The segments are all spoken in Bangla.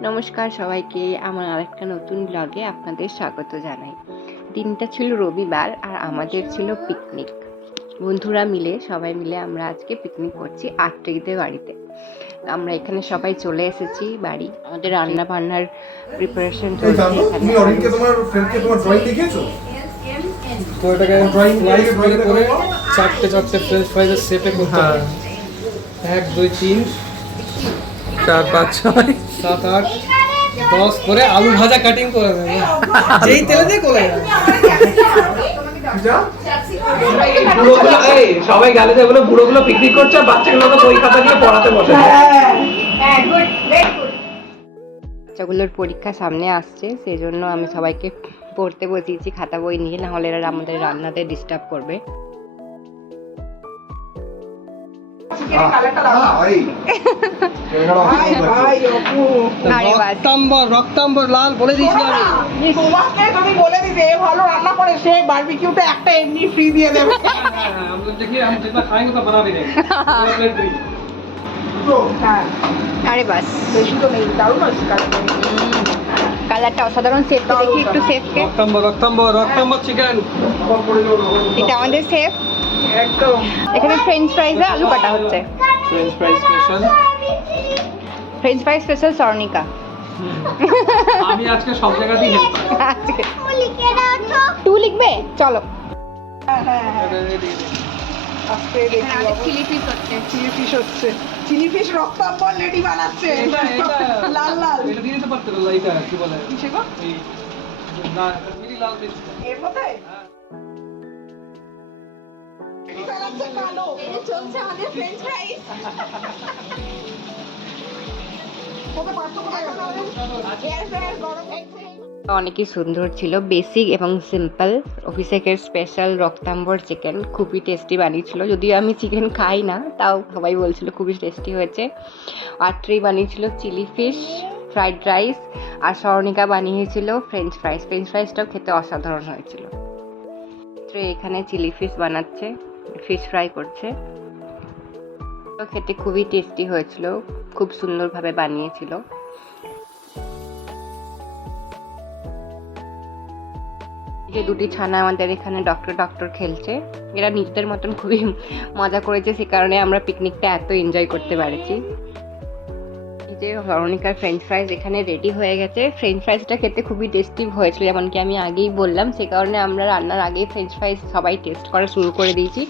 নমস্কার সবাইকে, আমার আরেকটা নতুন ব্লগে আপনাদের স্বাগত জানাই। দিনটা ছিল রবিবার আর আমাদের ছিল পিকনিক। বন্ধুরা মিলে সবাই মিলে আমরা আজকে পিকনিক করছি আট্রিদের বাড়িতে। আমরা এখানে সবাই চলে এসেছি বাড়ি। আমাদের রান্না বান্নার প্রিপারেশন চলছে এখানে। তুমি অরিনকে তোমার ফ্রেন্ডকে তোমার ড্রয়িং দেখিয়েছো? তো এটাকে ড্রয়িং করে চারটে ফ্রেঞ্চ ফ্রাইজের শেপে করতে হবে। 1 2 3 4 5 6 7 8 10 করে আলু ভাজা কাটিং করে দেবে। যেই তেলে দিয়ে করে দেবে। সবাই গেলে যে বলে বুড়োগুলো পিকনিক করছে, বাচ্চাগুলো তো বই খাতা নিয়ে পড়াতে বসে। বাচ্চাগুলোর পরীক্ষা সামনে আসছে, সেই জন্য আমি সবাইকে পড়তে বসিয়েছি খাতা বই নিয়ে, না হলে এরা আমাদের রান্নাতে ডিস্টার্ব করবে। রক্তাম্বর লাল বলে দিয়েছি আমি। তোমাকে তুমি বলে দিতে ভালো রান্না করে, সে বারবিকিউটা একটা এমনি ফ্রি দিয়ে দেবে। हम लोग देखिए, हम जितना खाएंगे तो बना भी देंगे। আরে বাস, বেশি তো নেই, দারুণ আছে কালারটা অসাধারণ। সেফকে দেখি একটু, সেফকে। রক্তাম্বর চিকেন। এটা আমাদের সেফ। একদম। এখানে ফ্রেঞ্চ ফ্রাইজে আলু কাটা হচ্ছে। French fry special. French fry special সরনিকা। আমি আজকে সব জায়গাতেই হেল্প করি। আজকে টু লিখবে, চলো। আজকে দেখি চিলি ফিশ হচ্ছে। চিলি ফিশ হচ্ছে। চিলি ফিশ রক্তাম্বর লেডি বানাচ্ছে। লাল লাল। এটা দিয়ে দিতে পারতে না, এটা কি বলে? কিসে গো? এই না, মিলি লাল মির্চ। এর মধ্যে? বানাচ্ছে কালো। চলছে আমাদের ফ্রেঞ্চ ফ্রাইজ। ওকে পার্থক্য দেখানো হবে। গ্যাস গরম হচ্ছে। অনেকই সুন্দর ছিল, বেসিক এবং সিম্পল। অভিষেকের স্পেশাল রক্তাম্বর চিকেন খুবই টেস্টি বানিয়েছিল। যদিও আমি চিকেন খাই না, তাও সবাই বলছিল খুবই টেস্টি হয়েছে। আট্রি বানিয়েছিল চিলি ফিশ ফ্রাইড রাইস, আর স্বর্ণিকা বানিয়েছিল ফ্রেঞ্চ ফ্রাইজ। ফ্রেঞ্চ ফ্রাইজটাও খেতে অসাধারণ হয়েছিল। তো এখানে চিলি ফিশ বানাচ্ছে, ফিশ ফ্রাই করছে। তো খেতে খুবই টেস্টি হয়েছিল, খুব সুন্দরভাবে বানিয়েছিল। যে দুটি ছানা আমাদের এখানে ডক্টর খেলছে, এরা নিজেদের মতন খুবই মজা করেছে, সে কারণে আমরা পিকনিকটা এত এনজয় করতে পেরেছি। এই যে সরণিকার ফ্রেঞ্চ ফ্রাইজ এখানে রেডি হয়ে গেছে। ফ্রেঞ্চ ফ্রাইজটা খেতে খুবই টেস্টি হয়েছিল, যেমনকি আমি আগেই বললাম, সে কারণে আমরা রান্নার আগেই ফ্রেঞ্চ ফ্রাইজ সবাই টেস্ট করা শুরু করে দিয়েছি।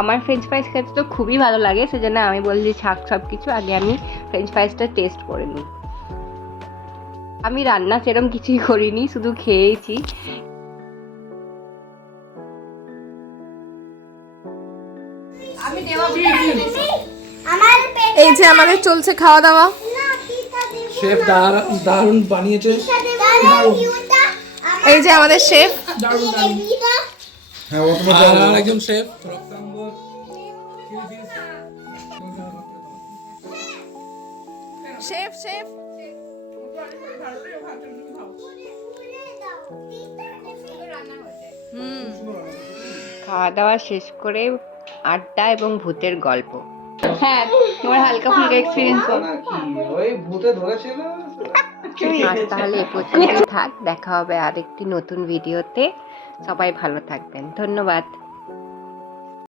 আমার ফ্রেঞ্চ ফ্রাইজ খেতে তো খুবই ভালো লাগে, সেজন্য আমি বলছি সব কিছু আগে আমি ফ্রেঞ্চ ফ্রাইজটা টেস্ট করে নিই। আমি রান্না সেরকম কিছুই করিনি, শুধু খেয়েছি। এই যে আমাদের চলছে খাওয়া দাওয়া। শেফ দারুণ বানিয়েছে। এই যে আমাদের শেফ। হ্যাঁ, ও তোমার আর একজন শেফ রক্তাম্বর। শেফ খাওয়া দাওয়া শেষ করে আড্ডা এবং ভূতের গল্প। হ্যাঁ, তোমার হালকা ফুলকা এক্সপিরিয়েন্স বল। ওই ভূতে ধরেছিল। আজ তাহলে এ পর্যন্তই থাক, দেখা হবে আরেকটি নতুন ভিডিওতে। সবাই ভালো থাকবেন, ধন্যবাদ।